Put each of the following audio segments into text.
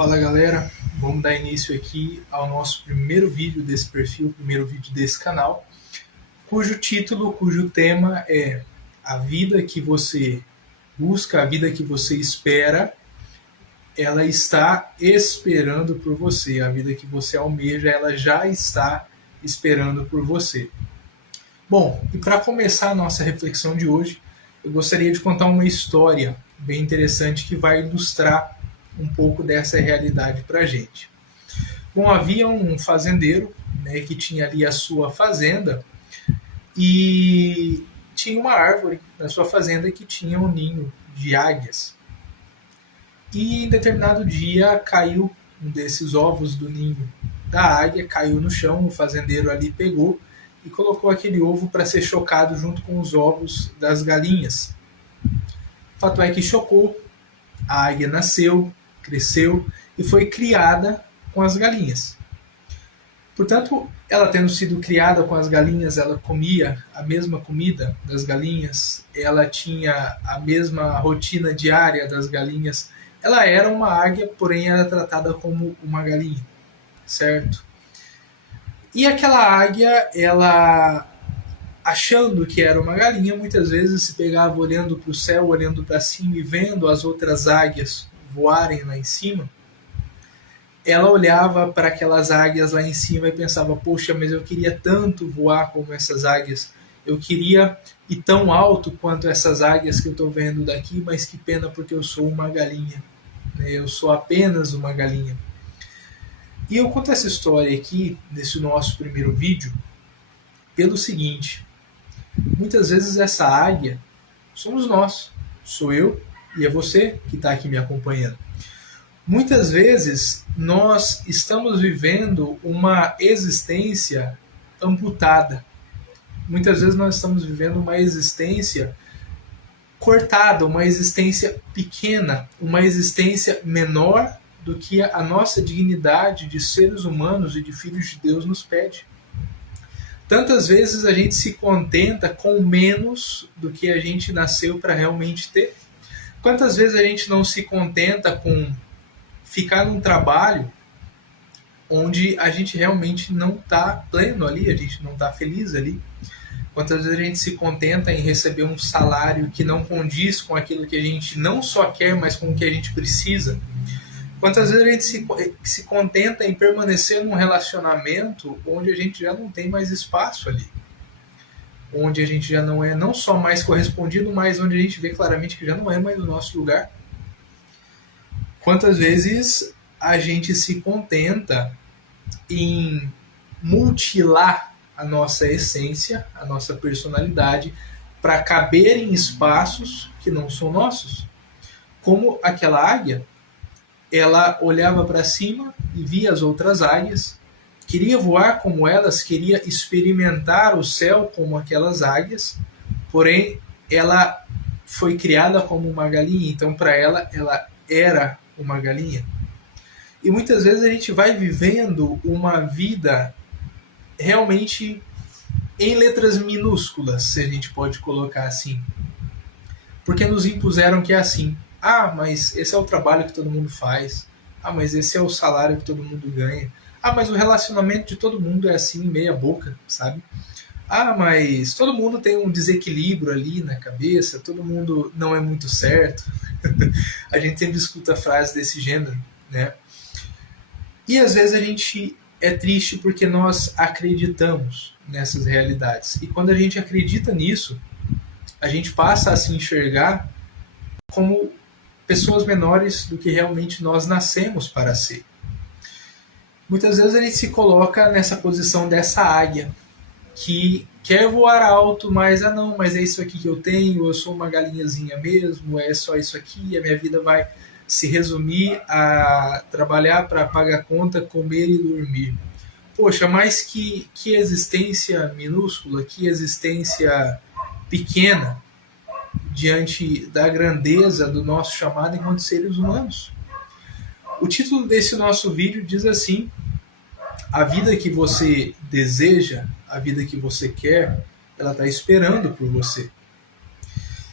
Fala galera, vamos dar início aqui ao nosso primeiro vídeo desse perfil, primeiro vídeo desse canal, cujo tema é a vida que você busca, a vida que você espera, ela está esperando por você, a vida que você almeja, ela já está esperando por você. Bom, e para começar a nossa reflexão de hoje, eu gostaria de contar uma história bem interessante que vai ilustrar um pouco dessa realidade para a gente. Bom, havia um fazendeiro, né, que tinha ali a sua fazenda e tinha uma árvore na sua fazenda que tinha um ninho de águias. E em determinado dia caiu um desses ovos do ninho da águia, caiu no chão, o fazendeiro ali pegou e colocou aquele ovo para ser chocado junto com os ovos das galinhas. O fato é que chocou, a águia nasceu, cresceu e foi criada com as galinhas. Portanto, ela tendo sido criada com as galinhas, ela comia a mesma comida das galinhas, ela tinha a mesma rotina diária das galinhas. Ela era uma águia, porém era tratada como uma galinha, certo? E aquela águia, ela achando que era uma galinha, muitas vezes se pegava olhando para o céu, olhando para cima e vendo as outras águias voarem lá em cima. Ela olhava para aquelas águias lá em cima e pensava, poxa, mas eu queria tanto voar como essas águias, eu queria ir tão alto quanto essas águias que eu estou vendo daqui, mas que pena porque eu sou uma galinha, né? Eu sou apenas uma galinha. E eu conto essa história aqui, nesse nosso primeiro vídeo, pelo seguinte: muitas vezes essa águia somos nós, sou eu e é você que está aqui me acompanhando. Muitas vezes nós estamos vivendo uma existência amputada. Muitas vezes nós estamos vivendo uma existência cortada, uma existência pequena, uma existência menor do que a nossa dignidade de seres humanos e de filhos de Deus nos pede. Tantas vezes a gente se contenta com menos do que a gente nasceu para realmente ter. Quantas vezes a gente não se contenta com ficar num trabalho onde a gente realmente não está pleno ali, a gente não está feliz ali. Quantas vezes a gente se contenta em receber um salário que não condiz com aquilo que a gente não só quer, mas com o que a gente precisa. Quantas vezes a gente se contenta em permanecer num relacionamento onde a gente já não tem mais espaço ali. Onde a gente já não é não só mais correspondido, mas onde a gente vê claramente que já não é mais o nosso lugar. Quantas vezes a gente se contenta em mutilar a nossa essência, a nossa personalidade, para caber em espaços que não são nossos. Como aquela águia, ela olhava para cima e via as outras águias, queria voar como elas, queria experimentar o céu como aquelas águias, porém ela foi criada como uma galinha, então para ela era uma galinha. E muitas vezes a gente vai vivendo uma vida realmente em letras minúsculas, se a gente pode colocar assim, porque nos impuseram que é assim. Ah, mas esse é o trabalho que todo mundo faz. Ah, mas esse é o salário que todo mundo ganha. Ah, mas o relacionamento de todo mundo é assim, meia boca, sabe? Ah, mas todo mundo tem um desequilíbrio ali na cabeça, todo mundo não é muito certo. A gente sempre escuta frases desse gênero, né? E às vezes a gente é triste porque nós acreditamos nessas realidades. E quando a gente acredita nisso, a gente passa a se enxergar como pessoas menores do que realmente nós nascemos para ser. Muitas vezes a gente se coloca nessa posição dessa águia, que quer voar alto, mas mas é isso aqui que eu tenho, eu sou uma galinhazinha mesmo, é só isso aqui, a minha vida vai se resumir a trabalhar para pagar conta, comer e dormir. Poxa, mas que existência minúscula, que existência pequena diante da grandeza do nosso chamado enquanto seres humanos. O título desse nosso vídeo diz assim: a vida que você deseja, a vida que você quer, ela está esperando por você.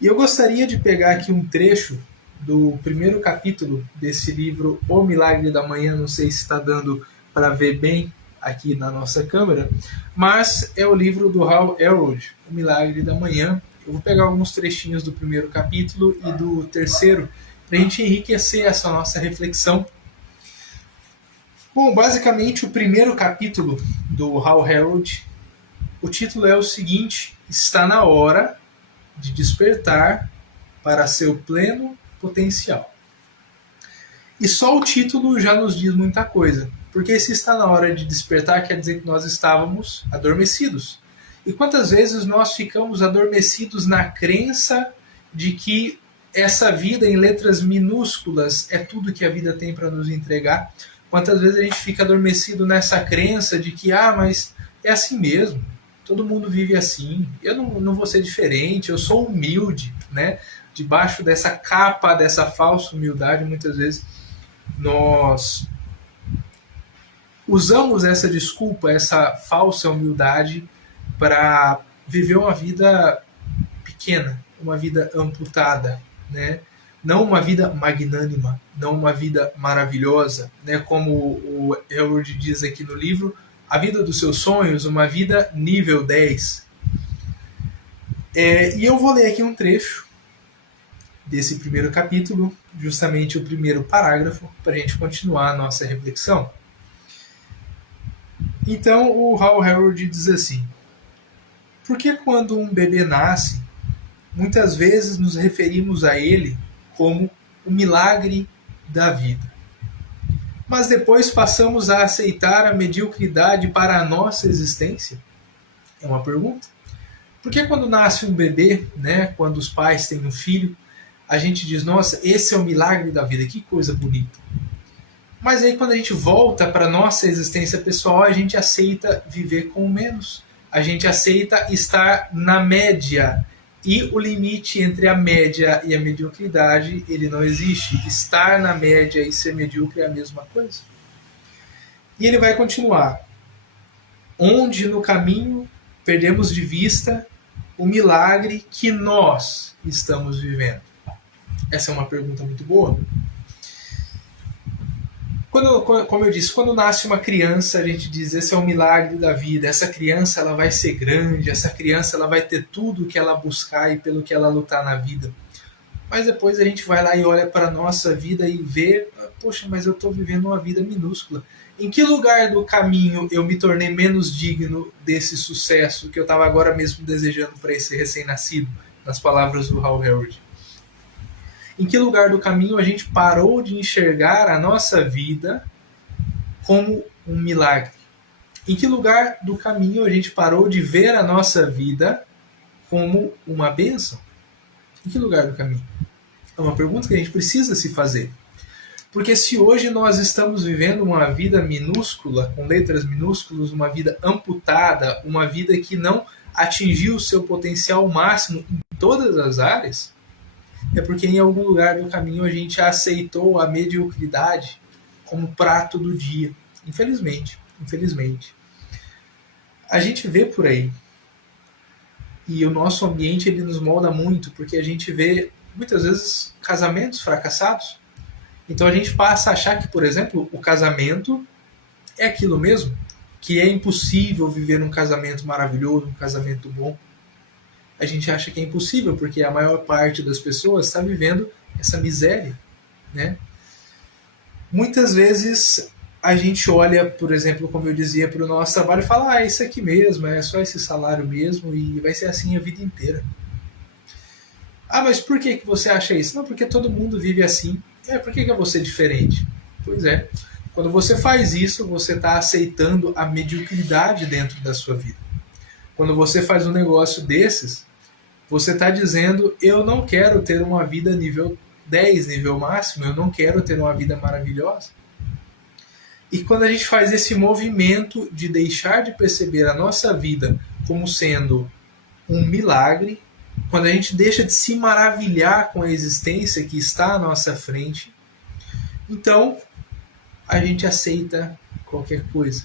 E eu gostaria de pegar aqui um trecho do primeiro capítulo desse livro, O Milagre da Manhã. Não sei se está dando para ver bem aqui na nossa câmera, mas é o livro do Hal Elrod, O Milagre da Manhã. Eu vou pegar alguns trechinhos do primeiro capítulo e do terceiro para a gente enriquecer essa nossa reflexão. Bom, basicamente o primeiro capítulo do Hal Elrod, o título é o seguinte: está na hora de despertar para seu pleno potencial. E só o título já nos diz muita coisa, porque se está na hora de despertar, quer dizer que nós estávamos adormecidos. E quantas vezes nós ficamos adormecidos na crença de que essa vida em letras minúsculas é tudo que a vida tem para nos entregar? Quantas vezes a gente fica adormecido nessa crença de que, mas é assim mesmo, todo mundo vive assim, eu não vou ser diferente, eu sou humilde, né? Debaixo dessa capa, dessa falsa humildade, muitas vezes nós usamos essa desculpa, essa falsa humildade, para viver uma vida pequena, uma vida amputada, né? Não uma vida magnânima, não uma vida maravilhosa, né? Como o Elrod diz aqui no livro, a vida dos seus sonhos, uma vida nível 10. E eu vou ler aqui um trecho desse primeiro capítulo, justamente o primeiro parágrafo, para a gente continuar a nossa reflexão. Então o Hal Elrod diz assim: por que quando um bebê nasce, muitas vezes nos referimos a ele como o milagre da vida, mas depois passamos a aceitar a mediocridade para a nossa existência? É uma pergunta. Por que quando nasce um bebê, né, quando os pais têm um filho, a gente diz, nossa, esse é o milagre da vida, que coisa bonita. Mas aí quando a gente volta para a nossa existência pessoal, a gente aceita viver com menos. A gente aceita estar na média. E o limite entre a média e a mediocridade, ele não existe. Estar na média e ser medíocre é a mesma coisa. E ele vai continuar. Onde no caminho perdemos de vista o milagre que nós estamos vivendo? Essa é uma pergunta muito boa. Como eu disse, quando nasce uma criança, a gente diz, esse é o milagre da vida, essa criança ela vai ser grande, essa criança ela vai ter tudo o que ela buscar e pelo que ela lutar na vida. Mas depois a gente vai lá e olha para a nossa vida e vê, poxa, mas eu estou vivendo uma vida minúscula. Em que lugar do caminho eu me tornei menos digno desse sucesso que eu estava agora mesmo desejando para esse recém-nascido? Nas palavras do Hal Elrod. Em que lugar do caminho a gente parou de enxergar a nossa vida como um milagre? Em que lugar do caminho a gente parou de ver a nossa vida como uma bênção? Em que lugar do caminho? É uma pergunta que a gente precisa se fazer. Porque se hoje nós estamos vivendo uma vida minúscula, com letras minúsculas, uma vida amputada, uma vida que não atingiu o seu potencial máximo em todas as áreas, é porque em algum lugar do caminho a gente aceitou a mediocridade como prato do dia. Infelizmente. A gente vê por aí. E o nosso ambiente ele nos molda muito, porque a gente vê muitas vezes casamentos fracassados. Então a gente passa a achar que, por exemplo, o casamento é aquilo mesmo, que é impossível viver um casamento maravilhoso, um casamento bom. A gente acha que é impossível, porque a maior parte das pessoas está vivendo essa miséria, né? Muitas vezes a gente olha, por exemplo, como eu dizia, para o nosso trabalho e fala, isso aqui mesmo, é só esse salário mesmo e vai ser assim a vida inteira. Mas por que você acha isso? Não, porque todo mundo vive assim. Por que eu vou ser diferente? Pois é, quando você faz isso, você está aceitando a mediocridade dentro da sua vida. Quando você faz um negócio desses, você está dizendo, eu não quero ter uma vida nível 10, nível máximo, eu não quero ter uma vida maravilhosa. E quando a gente faz esse movimento de deixar de perceber a nossa vida como sendo um milagre, quando a gente deixa de se maravilhar com a existência que está à nossa frente, então a gente aceita qualquer coisa.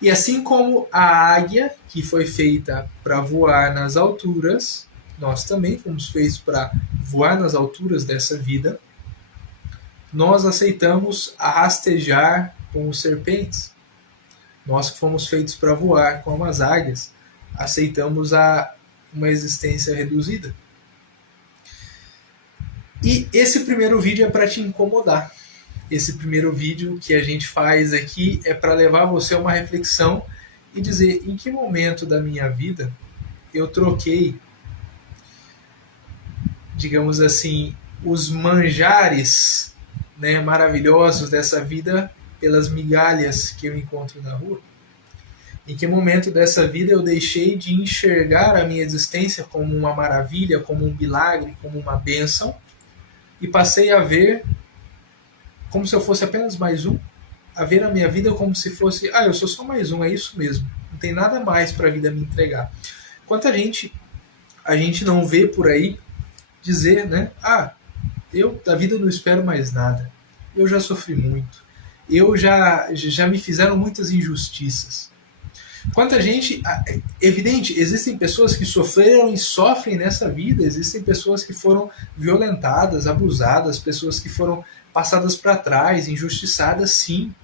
E assim como a águia, que foi feita para voar nas alturas, nós também fomos feitos para voar nas alturas dessa vida, nós aceitamos a rastejar com os serpentes. Nós que fomos feitos para voar como as águias, aceitamos uma existência reduzida. E esse primeiro vídeo é para te incomodar. Esse primeiro vídeo que a gente faz aqui é para levar você a uma reflexão e dizer em que momento da minha vida eu troquei, digamos assim, os manjares, né, maravilhosos dessa vida pelas migalhas que eu encontro na rua. Em que momento dessa vida eu deixei de enxergar a minha existência como uma maravilha, como um milagre, como uma bênção, e passei a ver como se eu fosse apenas mais um, a ver a minha vida como se fosse, eu sou só mais um, é isso mesmo, não tem nada mais para a vida me entregar. Quanta gente a gente não vê por aí dizer, né, eu da vida não espero mais nada, eu já sofri muito, eu já me fizeram muitas injustiças. Quanta gente, evidente, existem pessoas que sofreram e sofrem nessa vida, existem pessoas que foram violentadas, abusadas, pessoas que foram passadas para trás, injustiçadas, sim,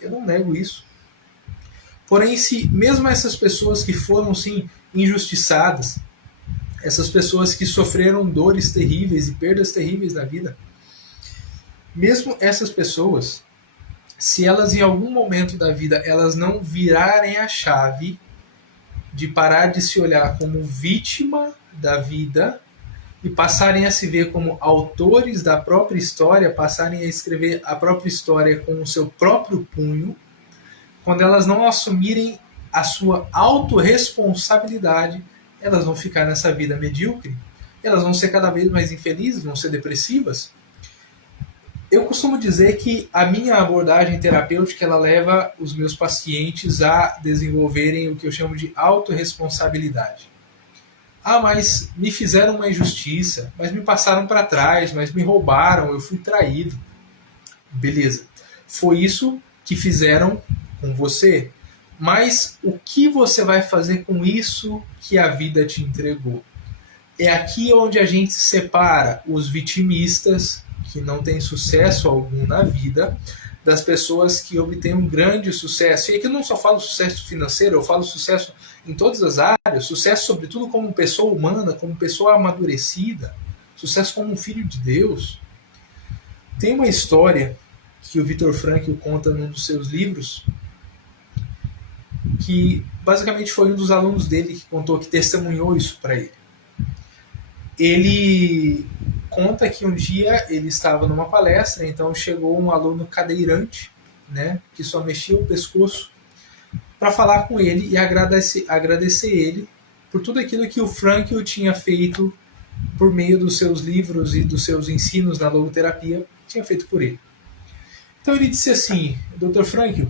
eu não nego isso. Porém, se mesmo essas pessoas que foram, sim, injustiçadas, essas pessoas que sofreram dores terríveis e perdas terríveis na vida, mesmo essas pessoas, se elas em algum momento da vida elas não virarem a chave de parar de se olhar como vítima da vida e passarem a se ver como autores da própria história, passarem a escrever a própria história com o seu próprio punho, quando elas não assumirem a sua autorresponsabilidade, elas vão ficar nessa vida medíocre, elas vão ser cada vez mais infelizes, vão ser depressivas. Eu costumo dizer que a minha abordagem terapêutica ela leva os meus pacientes a desenvolverem o que eu chamo de autorresponsabilidade. Mas me fizeram uma injustiça, mas me passaram para trás, mas me roubaram, eu fui traído. Beleza. Foi isso que fizeram com você. Mas o que você vai fazer com isso que a vida te entregou? É aqui onde a gente separa os vitimistas que não têm sucesso algum na vida, das pessoas que obtêm um grande sucesso. E aqui eu não só falo sucesso financeiro, eu falo sucesso em todas as áreas, sucesso sobretudo como pessoa humana, como pessoa amadurecida, sucesso como um filho de Deus. Tem uma história que o Viktor Frankl conta num dos seus livros, que basicamente foi um dos alunos dele que contou, que testemunhou isso para ele. Ele conta que um dia ele estava numa palestra, então chegou um aluno cadeirante, né, que só mexia o pescoço, para falar com ele e agradecer ele por tudo aquilo que o Frankl tinha feito por meio dos seus livros e dos seus ensinos na logoterapia, tinha feito por ele. Então ele disse assim: Dr. Frankl,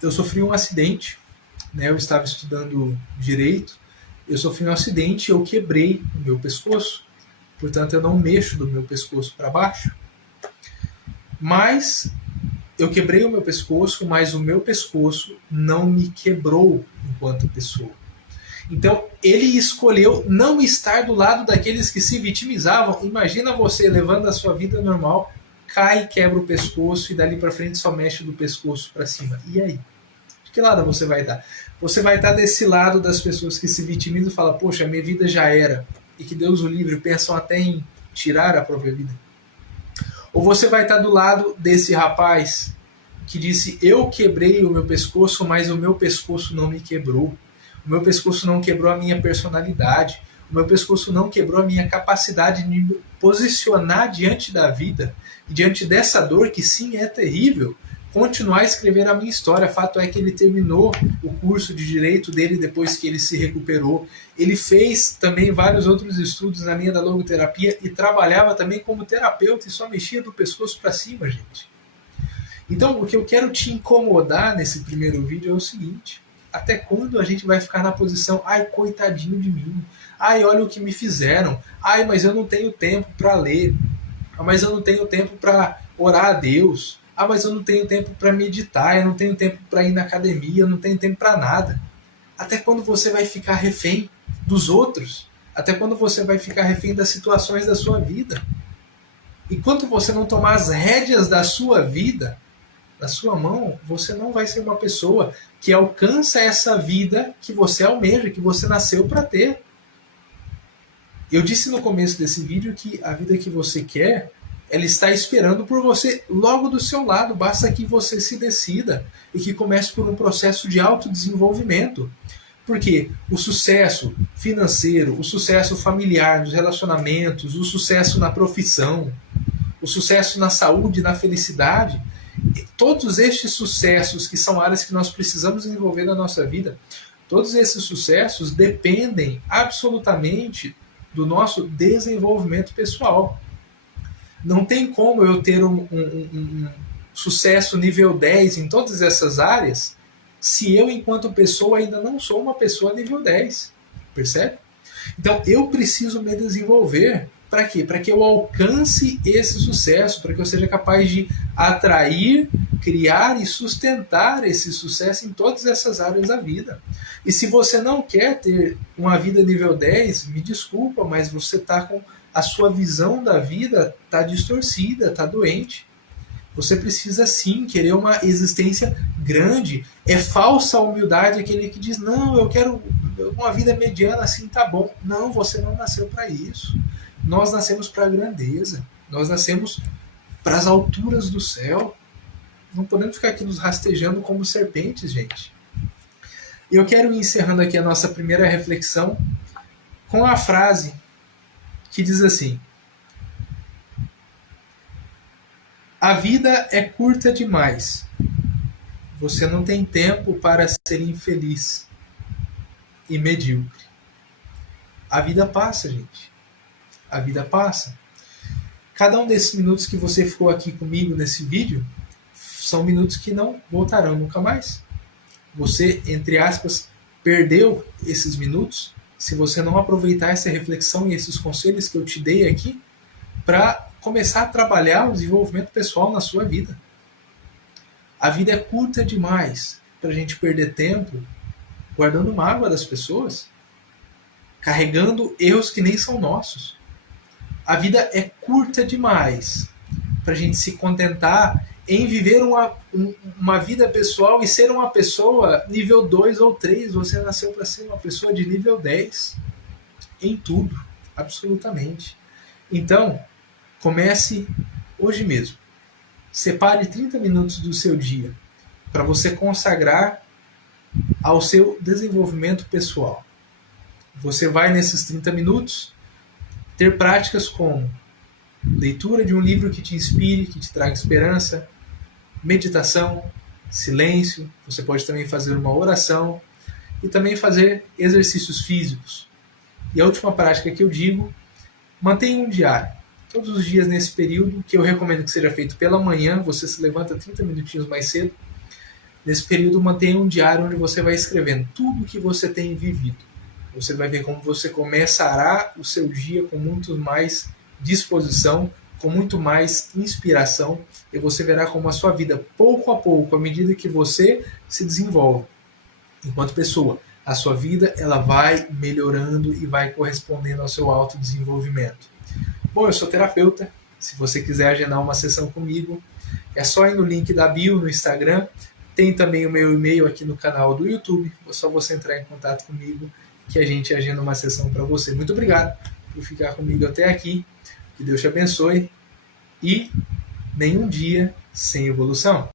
eu sofri um acidente, né, eu estava estudando direito, eu sofri um acidente e eu quebrei o meu pescoço, portanto eu não mexo do meu pescoço para baixo, mas eu quebrei o meu pescoço, mas o meu pescoço não me quebrou enquanto pessoa. Então ele escolheu não estar do lado daqueles que se vitimizavam. Imagina você levando a sua vida normal, cai, quebra o pescoço e dali para frente só mexe do pescoço para cima. E aí? De que lado você vai estar? Você vai estar desse lado das pessoas que se vitimizam e falam, poxa, minha vida já era, e que Deus o livre, pensam até em tirar a própria vida? Ou você vai estar do lado desse rapaz que disse, eu quebrei o meu pescoço, mas o meu pescoço não me quebrou. O meu pescoço não quebrou a minha personalidade. O meu pescoço não quebrou a minha capacidade de me posicionar diante da vida e diante dessa dor que sim é terrível, continuar a escrever a minha história. Fato é que ele terminou o curso de direito dele depois que ele se recuperou. Ele fez também vários outros estudos na linha da logoterapia e trabalhava também como terapeuta e só mexia do pescoço para cima, gente. Então, o que eu quero te incomodar nesse primeiro vídeo é o seguinte: até quando a gente vai ficar na posição, ai, coitadinho de mim, ai, olha o que me fizeram, ai, mas eu não tenho tempo para ler, mas eu não tenho tempo para orar a Deus, mas eu não tenho tempo para meditar, eu não tenho tempo para ir na academia, eu não tenho tempo para nada. Até quando você vai ficar refém dos outros? Até quando você vai ficar refém das situações da sua vida? Enquanto você não tomar as rédeas da sua vida na sua mão, você não vai ser uma pessoa que alcança essa vida que você almeja, que você nasceu para ter. Eu disse no começo desse vídeo que a vida que você quer, ela está esperando por você logo do seu lado. Basta que você se decida e que comece por um processo de autodesenvolvimento. Porque o sucesso financeiro, o sucesso familiar, nos relacionamentos, o sucesso na profissão, o sucesso na saúde, na felicidade, todos estes sucessos, que são áreas que nós precisamos desenvolver na nossa vida, todos esses sucessos dependem absolutamente do nosso desenvolvimento pessoal. Não tem como eu ter um sucesso nível 10 em todas essas áreas se eu, enquanto pessoa, ainda não sou uma pessoa nível 10. Percebe? Então, eu preciso me desenvolver. Para quê? Para que eu alcance esse sucesso, para que eu seja capaz de atrair, criar e sustentar esse sucesso em todas essas áreas da vida. E se você não quer ter uma vida nível 10, me desculpa, mas você está com a sua visão da vida está distorcida, está doente. Você precisa sim querer uma existência grande. É falsa humildade aquele que diz, não, eu quero uma vida mediana, assim tá bom. Não, você não nasceu para isso. Nós nascemos para a grandeza. Nós nascemos para as alturas do céu. Não podemos ficar aqui nos rastejando como serpentes, gente. Eu quero ir encerrando aqui a nossa primeira reflexão com a frase que diz assim: a vida é curta demais. Você não tem tempo para ser infeliz e medíocre. A vida passa, gente. A vida passa. Cada um desses minutos que você ficou aqui comigo nesse vídeo são minutos que não voltarão nunca mais. Você, entre aspas, perdeu esses minutos se você não aproveitar essa reflexão e esses conselhos que eu te dei aqui para começar a trabalhar o desenvolvimento pessoal na sua vida. A vida é curta demais para a gente perder tempo guardando mágoa das pessoas, carregando erros que nem são nossos. A vida é curta demais para a gente se contentar em viver uma vida pessoal e ser uma pessoa nível 2 ou 3. Você nasceu para ser uma pessoa de nível 10 em tudo, absolutamente. Então, comece hoje mesmo. Separe 30 minutos do seu dia para você consagrar ao seu desenvolvimento pessoal. Você vai, nesses 30 minutos, ter práticas como leitura de um livro que te inspire, que te traga esperança, meditação, silêncio. Você pode também fazer uma oração e também fazer exercícios físicos. E a última prática que eu digo, mantenha um diário. Todos os dias nesse período, que eu recomendo que seja feito pela manhã, você se levanta 30 minutinhos mais cedo. Nesse período, mantenha um diário onde você vai escrevendo tudo o que você tem vivido. Você vai ver como você começará o seu dia com muito mais disposição, com muito mais inspiração, e você verá como a sua vida, pouco a pouco, à medida que você se desenvolve enquanto pessoa, a sua vida ela vai melhorando e vai correspondendo ao seu autodesenvolvimento. Bom, eu sou terapeuta. Se você quiser agendar uma sessão comigo, é só ir no link da bio no Instagram. Tem também o meu e-mail aqui no canal do YouTube. É só você entrar em contato comigo que a gente agenda uma sessão para você. Muito obrigado por ficar comigo até aqui. Que Deus te abençoe. E nenhum dia sem evolução.